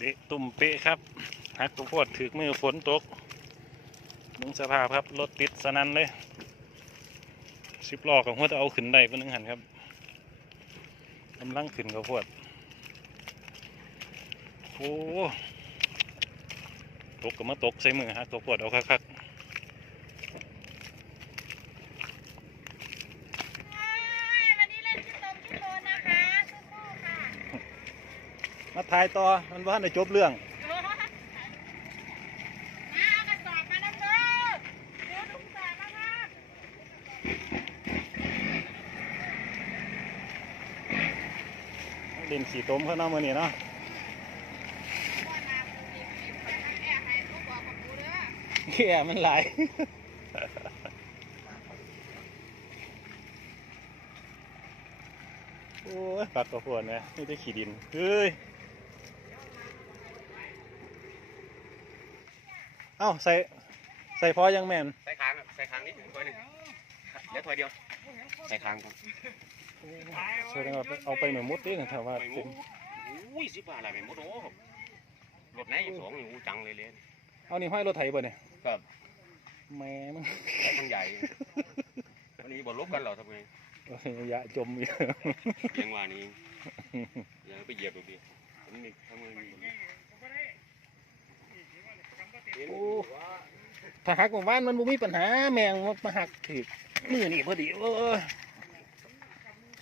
เดะตุ่มเปะครับหักตัวโพดถือมือฝนตกมึงสภาพครับรถติดสนั่นเลยสิบล้อกับหัวจะเอาขึ้นได้เพื่อนึงหันครับกำลังขึ้นกับโพดโอ้ตกก็มาตกใส่มือหักกระโพดเอาคักๆนนี้เล่นที่ตรงที่โตนะคะสู้ๆค่ะ ๆมาถ่ายต่อมันว่าในจบเรื่องมาเอากระสอบมาแล้วเด้อเดี๋ยวลุงสอนนะครับเล่นสีต้มเขาเนาะมือนี้เนาะพ่อนาปูดิบดิบไปทางแอร์ให้เขาบอกกับปูเด้อแก่มันหลายโอ้ยปักกระโพดเนี่ยนี่ได้ขี้ดิน เฮ้ย เอ้าใส่ใส่พอยังแม่นใส่คางครับใส่คางนิดหนึ่งตัวหนึ่งเดี๋ยวตัวเดียว ใส่คางครับแสดงว่าเอาไปหน่อยมุดดิถ้าว่าไม่เต็มุมอุ้ยสิบาทอะไรไม่หมดโอ้ครับรถไหนอยู่สองอยู่จังเลยเลย เอานี่ห้อยรถไถบ่เนี่ยครับ แหม่มึงแต่มันใหญ่วันนี้บนลบกันเหรอทำไงเอ้ยอย่าจมอยู่เพียงว่านี้อย่าไปเหยียบดูดิอันนี้ทำไงมี โอ้ถ้าหักของบ้านมันบ่มีปัญหาแมงมันมาหักถีบมือนี่พอดีเออ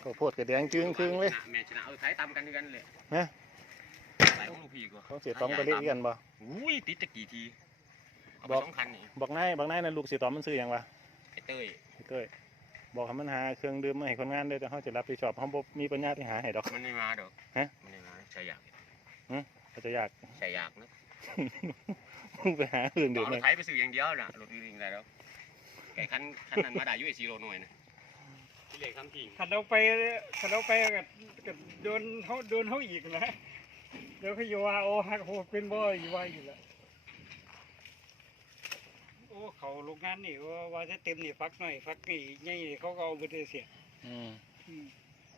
ข้าวโพดกระแดงจึงครึ่งเลยแม่ชนะเอาไถ่ตำกันด้วยกันเลยฮะใส่ของลูกพี่ก็เขาเสียต้อมไปเรียกกันบ่อุ้ยติดจะกี่ทีเอาไปบอกสองคันนี่บอกนายบอกนายนะลูกเสียต้อมมันซื้อหยังวะไอ้เต้ยพี่เต้ยบอกให้มันหาเครื่องดื่มมาให้คนงานด้วยแต่เขาจะรับผิดชอบเขาบ่มีปัญญาที่หาให้ดอกมันไม่มาดอกฮะมันไม่มาใช่อยากเขาจะอยากใช่อยากนะ ไปหาอื่นดื่มเอาเลรยถไถไปซื้ออย่างเดียวนะรถอื่นๆได้แล้วไอ้คันคันนั้นมาได้อยุ่ไอซีโร่หน่อยนะที่เหล็กทำทิ้งขันเราไปขันเราไปกับกับโดนเขาโดนเขาอีกนะเดี๋ยวเขาอยู่ว่าโอ้ฮักโหเป็นบ่อยู่ว่าอยู่ละโอ้เขาโรงงานนี่ว่าว่าจะเต็มนี่ฟักหน่อยฟักนี่ใหญ่นี่เขาก็เอาไปเสีย อืมอืม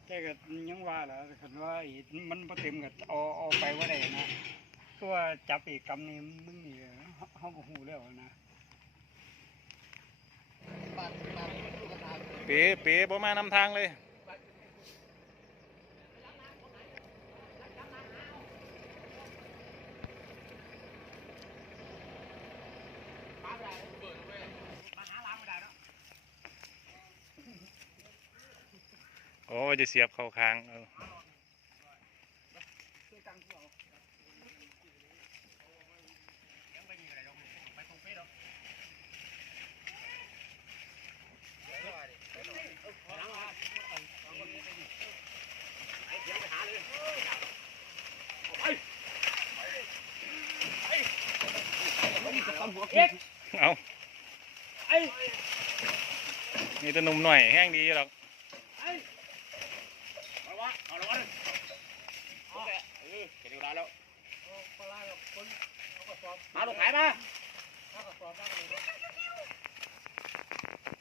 แต่ก็ยังว่าล่ะคันว่าอีมันบ่เต็มก็เอาเอาไปว่าได้นะ ตัวาจับอีกกำนี่มึงนี่เฮาเฮาบ่ฮู้แล้วนะเป๋เป๋บมานำทางเลยโอ้จะเสียบเข้าค้างเอา เอานี่จะหนุ่มหน่อยแห้งดีหรอกเอาละวะเอาละวะเอาแกเออเห็นอยู่ได้แล้วมาลูกขายมา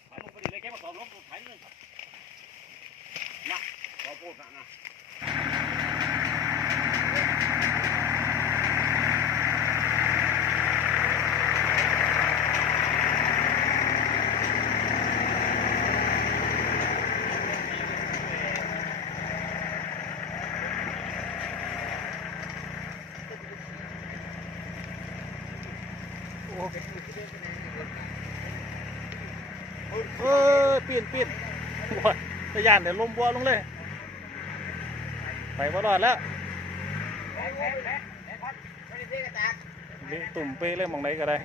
ขายลูกพอดีเลยแกมาสอบลบลูกขายเลยนะขอพูดนะนะ เออเปลี่ยนเปลี่ยนว้ายตะยานเดี๋ยวลมบัวลงเลย ไปบ่รอดแล้วนี่ตุ่มเป้เล่มมองไหนก็ได้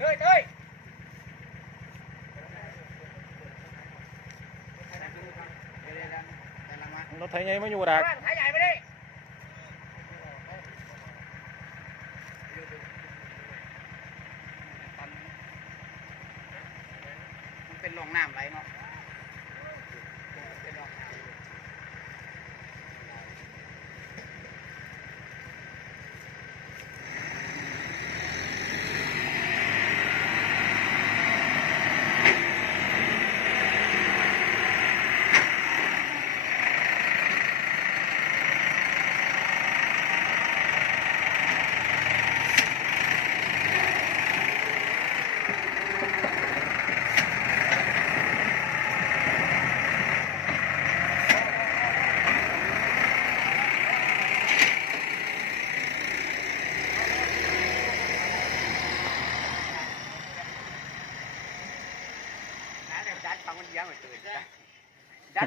เฮ้ยเฮ้ยรถไถใหญ่มาอยู่ดัก ขายใหญ่ไปดิ มันเป็นหนองน้ำไหลเนาะ โ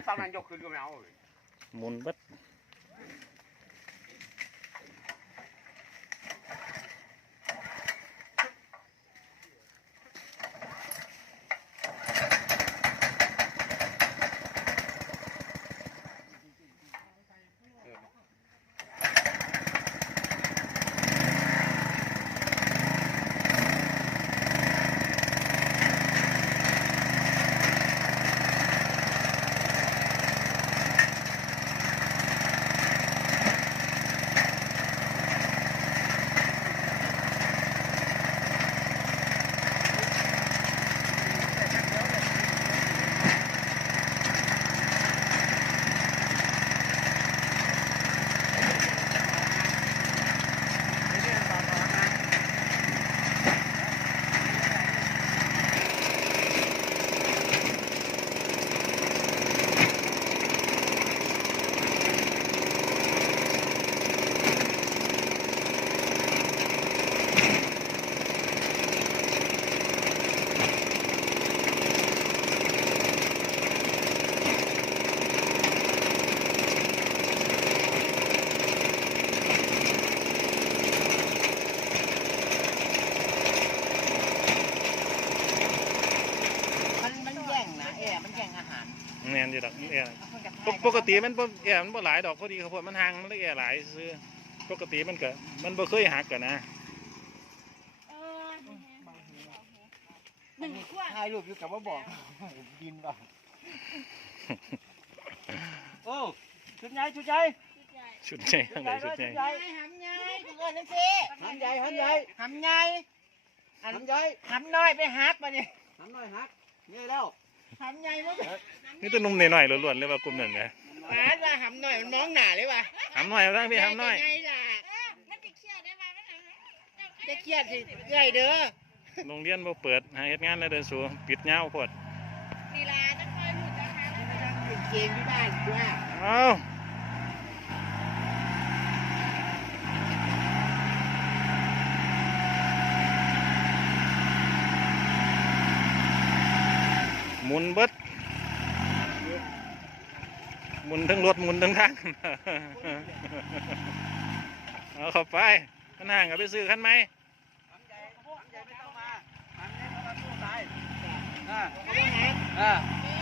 ตอนนั้นยกขึ้นก็ไม่เอาเลย หมุนเบัด มันมันแย่งนะแอร์มันแย่งอาหาร แม่นอยู่ดอกแอร์ มันกับ ปกปกติมันบ่แอร์มันบ่หลายดอกพอดีครับพวกมันห่างมันเลยแอร์หลายซื้อปกติมันก็มันบ่เคยหักกันนะเออหนึ่งขวดถ่ายรูปอยู่กับว่าบอกบินป่ะโอ้ชุดใหญ่ชุดใหญ่ชุดใหญ่ทั้งหลายชุดใหญ่ใหญ่ไอ้หำใหญ่ทุกคนนั่นสิหำใหญ่หำใหญ่หำใหญ่หำใหญ่หำน้อยไปหักมาเนี่ยหำน้อยหักนี่แล้ว หำใหญ่มั้งนี่ตัวหนุ่มหน่อยๆล้วนๆเลยว่ากลุ่มนั้นนะปาดว่าหำน้อยมันมองหน้าเลยว่ะหำหน่อยเอาทั้งพี่หำหน่อยไงล่ะเออมันจะเครียดได้ไหมมันจะเครียดสิเอ้ยเด้อโรงเรียนบ่เปิดหาเฮ็ดงานแล้วเดินสู่ปิดยาวโพดลีลาจะคอยหลุดนะคะแล้วก็เป็นเกมที่บ้านด้วยเอ้า มุนเบิดหมุนทั้งรถหมุนทั้งทางเอาเข้าไปขันห่างกับไปซื้อขันไหมหำใหญ่หำใหญ่ไม่ต้องมาหำใหญ่เข้ามาสู้ตายอ่าอ่า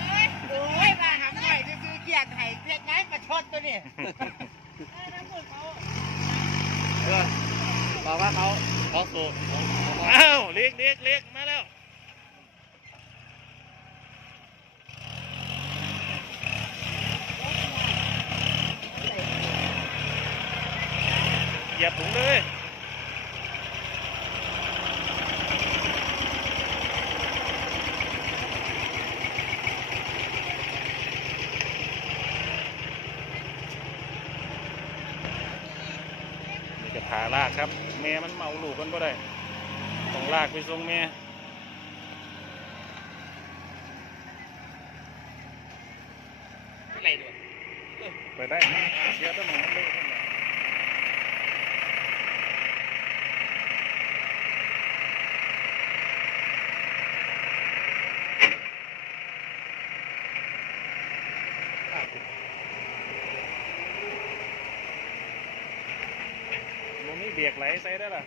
เอ้ยโอ้ยมาหำหน่อยซื้อเกียรติไห้เพชรไงประชดตัวนี่เอ้ยน้ำหมุนเขาบอกว่าเขาเขาสูบอ้าวเล็กเล็กเล็กมาแล้ว เหยียบถุงเลย นี่จะผาลากครับ แม่มันเมา ลูกกันก็ได้ต้องลากไปส่งแม่อะไรด้วยไปได้นะเสียต้นหมมันเลยทั้งนั้นลากไปมึงนี่เบียกไหลใส่ได้ล่ะ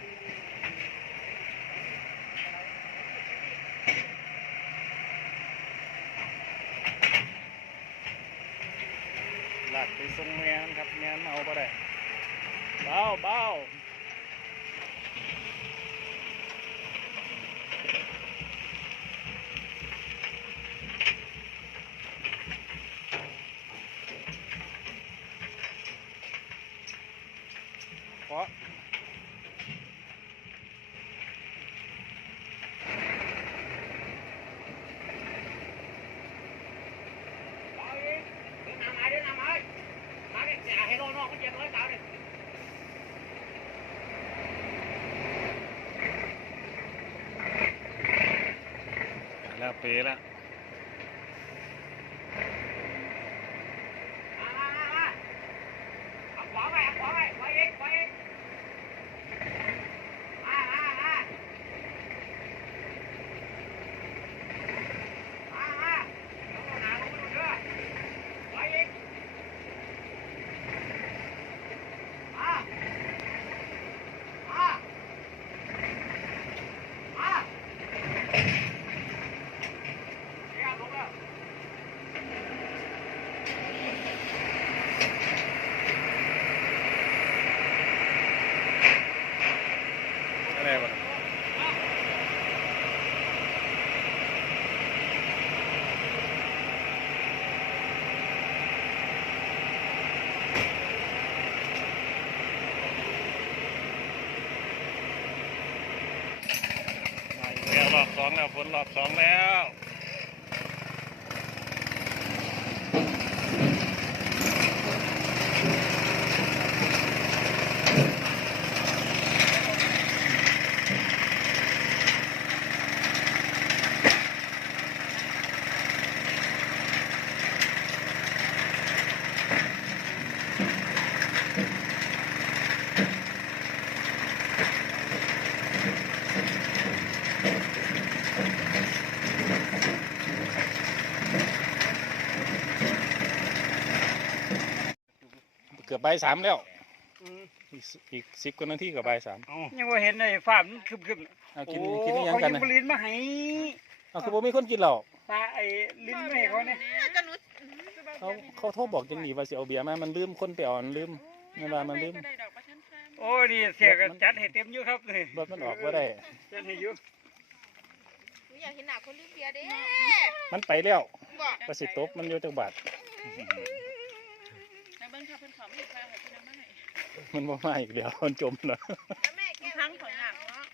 หลักไปส่งแมนครับแมนเอาไปได้เบาเบาเพราะ เอาอีกเดินหน้าไม้เดินหน้าไม้มาเนี่ยอย่าให้โลนอกมันเจ็บร้อยสาวเลย แล้วเปแล้ว มามามามาเอาขวาไปเอาขวาไปขวาอีกขวาอีกมามามามามาลงมาหาลงมาดูเด้อไป อบ สองแล้วฝนรอบสองแล้ว กือบบ่ายสามแล้ว อืมอีกสิอีกสิบกว่านาทีกับบ่ายสามยังว่าเห็นไอ้ฟ้ามันคึมๆเอากินโอ้กินได้ยังเขากันยังนะบรินมาให้เอาคือบ่มีคนกินเหล้าตาไอ้ลิ้นไม่ให้เขาเนี่ยก็หนูเขาเขาโทรบอกจังดีว่าสิเอาเบียร์มามันลืมคนไปเอามันลืม เวลามันลืมก็ได้ดอกประชันข้ามโอ้นี่เสียก็จัดให้เต็มอยู่ครับนี่รถมันออกบ่ได้ จัดให้อยู่หนูอยากเห็นหน้าคนลืมเบียร์เด้มันไปแล้วบอกประสิตบมันอยู่จังบาทในเบิ้งค่ะเพิ่นขอไม่ฟ้าให้พี่น้ำมาให้มันบ่มาอีกเดียวมันจมแล้วแล้วแม่แก้ทั้งของหนักเนาะ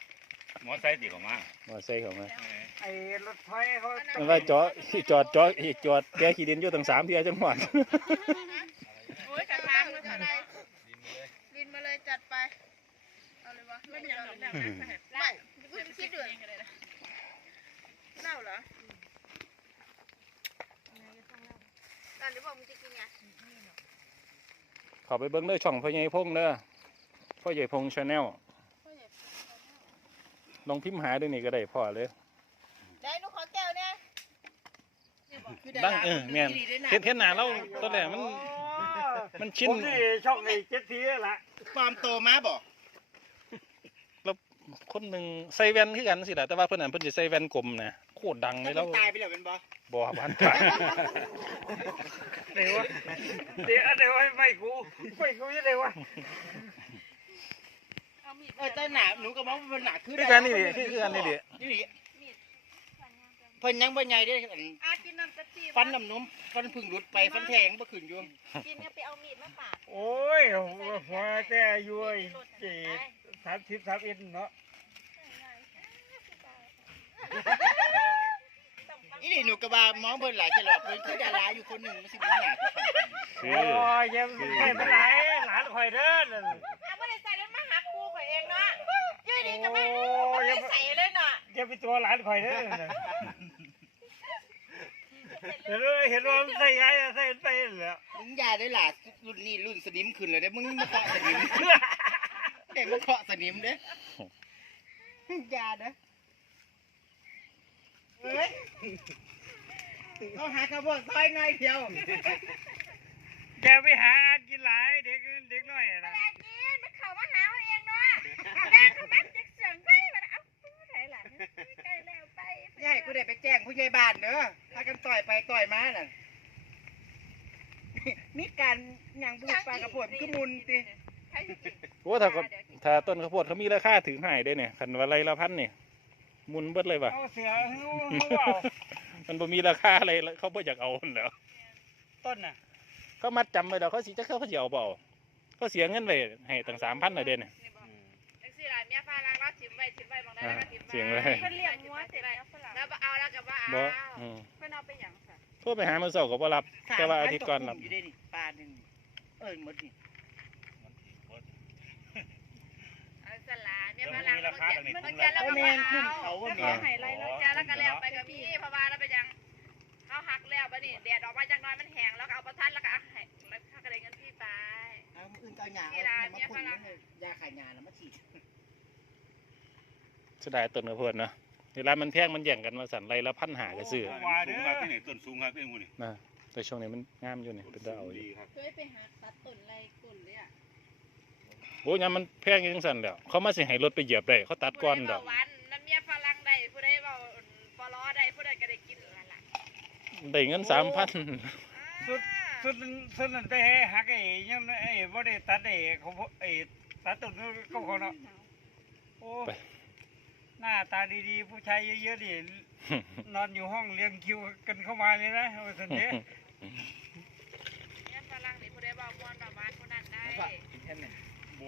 มอไซค์ตีของมามอไซค์เข้ามาไอ้รถไฟเขามันว่าจอดจอดจอดจอดแกขี้ดินอยู่ตั้งสามเที่ยจังหวัดโอ้ยกระทางมันอะไรลินมาเลยจัดไปเอาเลยวะไม่มีอย่างนั้นไม่เพิ่งคิดด้วยเล่าเหรอนั่นหรือบอกมึงจะกินไงเขอไปเบิ่งเด้อช่องพ่อใหญ่พงษ์เด้อพ่อใหญ่พงษ์ชาแนลลองพิมพ์หาด้วยนี่ก็ได้พ่อเลยได้หนูขอแก้วเนี่ยดังเออแม่นเฮ็ดเฮ็ดหน้าเราตอนแรกมัน มันชินผมนี่ช่องไอ้เจ็ดทีนั่นละความโตมาบ่คนหนึงใส่แว่นคือกันสิล่ะแต่ว่าเพิ่นนั่นเพิ่นสิใส่แว่นกลมนะโคตรดังเลยแล้แล้ววตายไปแล้วเป็นบ่บ่บ้านตายเดี๋ยววะเดี๋ยวเดี๋ยวไอ้ไม่กูไม่กูยังไงวะเอามีดเออแต่หนาหนูก็มองว่ามันหนาขึ้นคือกันนี่ดิคือคือกันนี่ดินี่ดิเพิ่นยังบ่ใหญ่เด้อันอากินน้ำกะทิฟันน้ำนมฟันพึ่งหลุดไปฟันแทงบ่ขึ้นอยู่กินเนี่ยไปเอามีดมาปาดโอ้ยหัวแต่อายุไอ้เจ็ดสามสิบสามเอ็ดเนาะ อีนี่หนูก็ว่ามองเพิ่นหลายตลอดเพิ่นคือดาราอยู่คนหนึ่งมันสิมีหน้าคือกันคืโอ้อยยังไม่เป็นไรหลานคอยเด้อนั่นเอาไม่ได้ใส่แล้วมาหาครูข่อยเองเนาะยืดดีก็ไม่โอ้ไม่ยได้ใส่เลยเนาะอย่าไปตัวหลานคอยเด้อนั่นเห็นว่าเห็นว่ามันใส่ยายใส่ไปแล้วมึงอยาได้ล่ะรุ่นนี้รุ่นสนิมขึ้นแล้วเด้มึงมาเคาะสนิมเด้มาเคาะสนิมเด้อย่าเด้อ เอ้ยเอาหากระบอกซอยหน่อยเดียวแกไปหากินหลายเด็กเด็กน้อยนะแต่กินมันเข้ามาหาเขาเองเนาะแม่ก็มักจะเสียงไปมันเอ้าใส่หลานใกล้แล้วไปยายกูได้ไปแจ้งผู้ใหญ่บ้านเด้อพากันต่อยไปต่อยมาน่ะมีการหยังบูดปลากระโพดคือมุนติใช่จริงโอ้ถ้าก็ถ้าต้นข้าวโพดเขามีราคาถึงหายได้เนี่ยคันว่าไรละพันนี่ มุนเบิดเลยว่ะเอาเสือเขาเอามันบ่มีราคาอะไรแล้วเขาบ่อยากเอาหั่นแหล้วต้นน่ะเขามัดจำไว้แล้วเขาสิจะเขาเขาสิเอาเปล่าเขาเสียเงินไปให้ตั้ง3,000น่ะเด้เนี่ยจังซี่ล่ะเมียฝรั่งเราถิ่มไว้ถิ่มไว้บางได้แล้วก็ถิ่มไว้เสียงเลยเพิ่นเลี้ยงงัวเสร็จแล้วฝรั่งแล้วเอาแล้วก็ว่าบ่เอาอืมเพิ่นเอาไปหยังซะโทรไปหามื้อเช้าก็บ่รับ แต่ว่าอาทิตย์ก่อนรับอยู่ได้นี่ปลาหนึ่งเอ้ยหมดนี่ เอาสลาเมีย ฝรั่งมันมันจะแล้วโอ้ก็แมบ่งขึ้นเอาเขาว่าแล้วแม่ก็ให้ไรแล้วจ้าแล้วก็แล้วไปกับพี่เพราะว่าแล้วไปยังเขาหักแล้วบัดนี้แดดออกมาจังน้อยมันแห้งแล้วก็เอาประทัดแล้วก็เอาให้แล้วเขาก็ได้เงินพี่ไปเอามืออื่นก็เอาหยาเอามาพ่นมันเลยยาขายหยาแล้วมาฉีดเสียดายต้นข้าวโพดเนาะเวลามันแพงมันแย่งกันมาสั่นไรละพันหาก็ซื้อว่าเด้สูงอครับที่ไหนต้นสูงครับที่ไหนมูนี่นะแต่ช่วงนี้มันงามอยู่นี่เป็นตาเอาอยู่ดีครับเคยไปหาตัดต้นไรกุ่นเลยอะ โอ้ยามมันแพงจังซั่นแล้วเขามาสิให้รถไปเหยียบได้เขาตัดก่อนดอกผู้ใเว้าวันน้ำเมียฝรั่งได้ผู้ใดเว้าปลอได้ผู้ใดก็ได้กินนั่นล่ะได้เงิน3,000สุดสุด สุดนั่นไปหักไอ้ยังไอ้บ่ได้ตัดไอ้เขาไอ้ตัดต้นเขาเขาเนาะโอ้หน้าตาดีๆ ผู้ชายเยอะๆดินอนอยู่ห้องเลี้ยงคิวกันเข้ามาเลยนะโอ้สันเดเมียฝรั่งนี่ผู้ใดเว้าม่วนประมาณผู้นั้นได้บั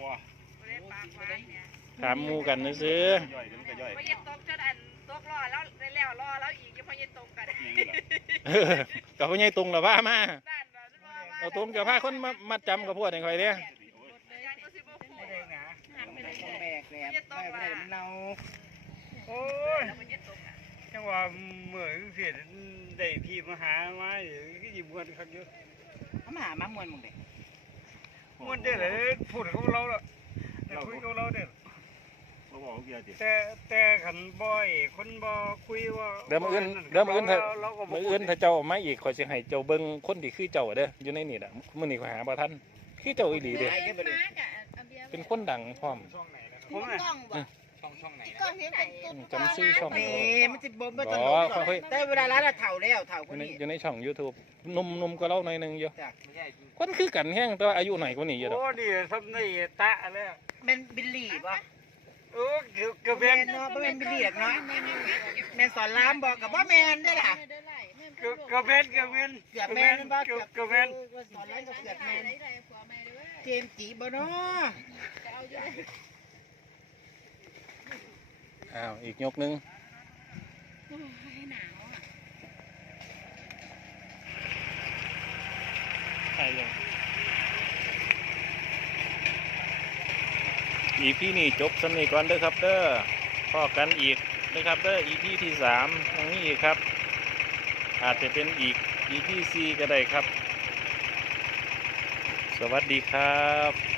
วผู้ใดปากหวานเนี่ยถามหมู่กันซื่อย่อยเดี๋ยวมันก็ย่อยบ่อยังตกจนอันตกรอแล้วได้แล้วรอแล้วอีกยังพอยังตรงกันเออกับพ่อใหญ่ตุงหรอว่ามาด้านเราจะว่าว่าเอาตุงกับพาคนมามาจำกับพวกนี่คอยเด้อยังก็สิบ่พูไม่ดได้นะหักไปเลยแบกแหลมไม่ได้มันเนาโอ้ยแล้วมันยังตกอะจังว่าเมื่อเสียได้พี่มาหามาอยู่ก็ยิ้มกันคักเยอะ เขามาหามามวนมึงเด็ก มันได้เลยพูดกับเราละคุยกับเราเด้อเราบอกเกียร์ติแต่แต่ขันบ่อยคนบ่คุยว่าเดี๋ยวมืออื่นเดี๋ยวมืออื่นถ้าเราก็บ่มืออื่นถ้าเจ้าเอามาอีกขอยสิให้เจ้าเบิ่งคนที่คือเจ้าเด้ออยู่ในนี่น่ะมื้อนี้ขอยหาบ่ทันคือเจ้าอีหลีเด้อเป็นคนดังพร้อมช่องไหนนะครับผมน่ะกล้องบ่ ช่องช่องไหนกล้องเห็นเป็นตุ๊กจำชื่อช่อง แหมบ่ได้มันจะบ่มบ่ตลบ่กหรอกค่อย แต่เวลาร้านเราเถ่าแล้วเถ่าอคนยู่ในนี้อยู่ในช่อง YouTube หนุ่มๆก็เล่าหน่อยหนึงอยู่จ้ะไม่ใช่คนคือกันแฮงแต่ว่าอายุหน่อยกว่านี้อยู่ดอกโอ้นี่ทำได้ตะแล้วแม่นบิลลี่ป่ะโอ้เกือบเกือบแมเป็นนเนาะบ่แม่นบิลลี่หรอกเนาะแม่นสอนรามบอกกับว่าแมนได้อล่ะเกือบเกือบเป็นเกือบเป็นเกือบแมนบ่เกืเกืออบบเกือบเป็นสอนรามก็เกือบแมนเจมส์จีบ่เนาะ อ้าว อีกยกนึงใช่เลยอีพี่นี่จบสำนีก่อนเด้อครับเด้อพอกันอีกนะครับเด้ออีพีที่สามยังมีอีกครับ อาจจะเป็นอีกอีพีสี่ก็ได้ครับ สวัสดีครับ